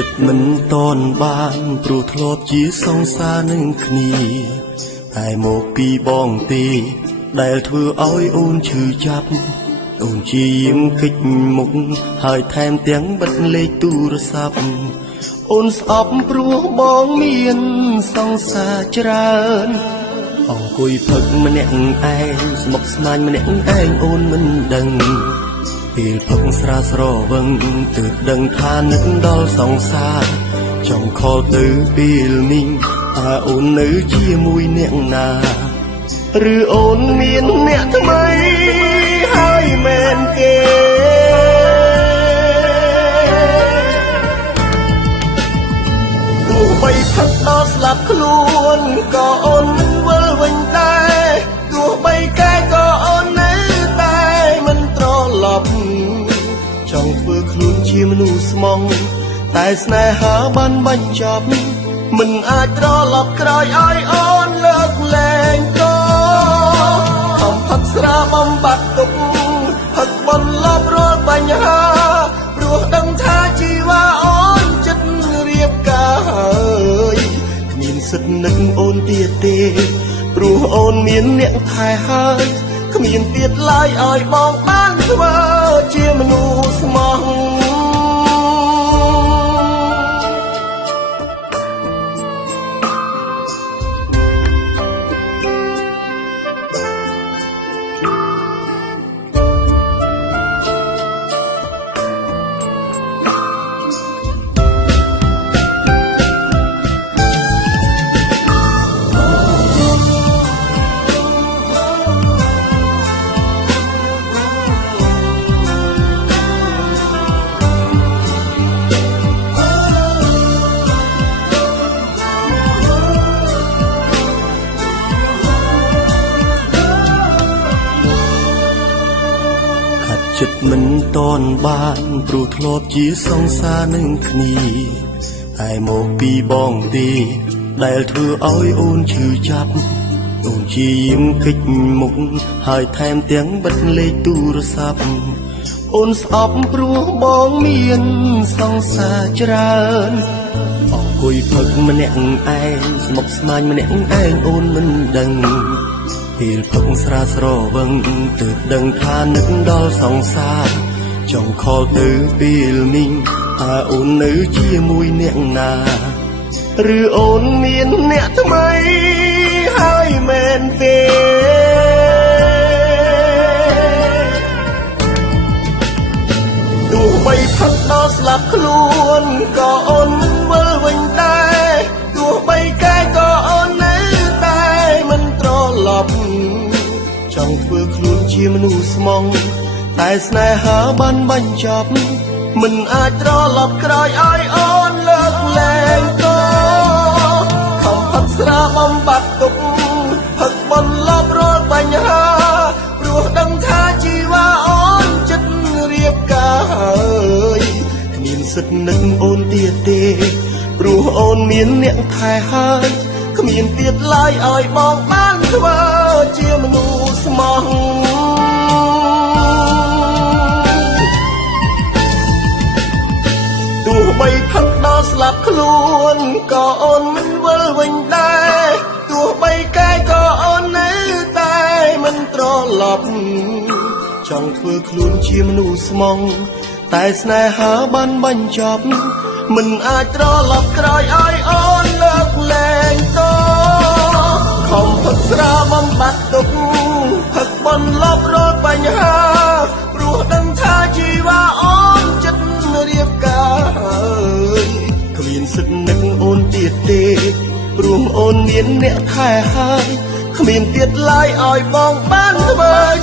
ចិត្តមិនតនបានព្រោះធ្លាប់ជាសង្សារនឹងគ្នាតែមកពីបងទេដែលធ្វើឲ្យអូនឈឺចាប់អូនជាយាមគិចមុខហើយថែមទាំងបិទលេខទូរស័ព្ទអូនស្អប់ព្រោះបងមានសង្សារច្រើនអង្គុយផឹកម្នាក់ឯងស្មុគស្មាញម្នាក់ឯងអូនមិនដឹងពេលផឹកស្រាស្រវឹងទើបដឹងថានឹកដល់សង្សារចង់ខលទៅពេលនេះតើអូននៅជាមួយអ្នកណាឬអូនមានអ្នកថ្មីហើយមែនទេទោះបីផឹកដល់ស្លាប់ខ្លួនក៏អូនមិនវិលវិញដែរទោះបីកែក៏អូននៅតែមិនត្រឡប់ចង់ធ្វើខ្លួនជាមនុស្សស្មងតែស្នេហាបានបញ្ចប់មិនអាចត្រឡប់ក្រោយឲ្យអូនលើកលែងក៏ខំផឹកស្រាបំបត្តិទុកផឹកបន្លប់រាល់បញ្ហាព្រោះដឹងថាជីវ៉ាអូនចិត្តរៀបការហើយគ្មានសិទ្ធិនឹកអូនទៀតទេព្រោះអូនមានអ្នកថែហើយគ្មានទៀតឡើយឲ្យបងបានធ្វើជាមនុស្សស្មោះចិត្តមិនតនបានព្រោះធ្លាប់ជាសង្សារនឹងគ្នាតែមកពីបងទេដែលធ្វើឲ្យអូនឈឺចាប់អូនជាយាមគិចមុខហើយថែមទាំងបិទលេខទូរស័ព្ទអូនស្អប់ព្រោះបងមានសង្សារច្រើនអង្គុយផឹកម្នាក់ឯងស្មុគស្មាញម្នាក់ឯងអូនមិនដឹងពេលផឹកស្រាស្រវឹងទើបដឹងថានឹកដល់សង្សារចង់ខលទៅពេលនេះតើអូននៅជាមួយអ្នកណាឬអូនមានអ្នកថ្មីហើយមែនទេទោះបីផឹកដល់ស្លាប់ខ្លួនក៏អូនមិនវិលវិញដែរទោះបីកែក៏អូននៅតែមិនត្រឡប់ចង់ធ្វើខ្លួនជាមនុស្សស្មងតែស្នេហាបានបញ្ចប់មិនអាចត្រឡប់ក្រោយឲ្យអូនលើកលែងក៏ខំផឹកស្រាបំបត្តិទុកផឹកបន្លប់រាល់បញ្ហាព្រោះដឹងថាជីវ៉ាអូនចិត្តរៀបការហើយគ្មានសិទ្ធិនឹកអូនទៀតទេព្រោះអូនមានអ្នកថែហើយគ្មានទៀតឡើយឲ្យបងបានធ្វើជាមនុស្សស្មោះទោះបីផឹកដល់ស្លាប់ខ្លួនក៏អូនមិនវិលវិញដែរទោះបីកែក៏អូននៅតែមិនត្រឡប់ចង់ធ្វើខ្លួនជាមនុស្សស្មងតែស្នេហាបានបញ្ចប់មិនអាចត្រឡប់ក្រោយឲ្យអូនលើកលែងក៏ខំផឹកស្រាបំបត្តិទុកផឹកបន្លប់រាល់បញ្ហាព្រោះដឹងថាជីវ៉ាអូនចិត្តរៀបការហើយគ្មានសិទ្ធិនឹកអូនទៀតទេព្រោះអូនមានអ្នកថែហើយគ្មានទៀតឡើយឲ្យបងបានធ្វើ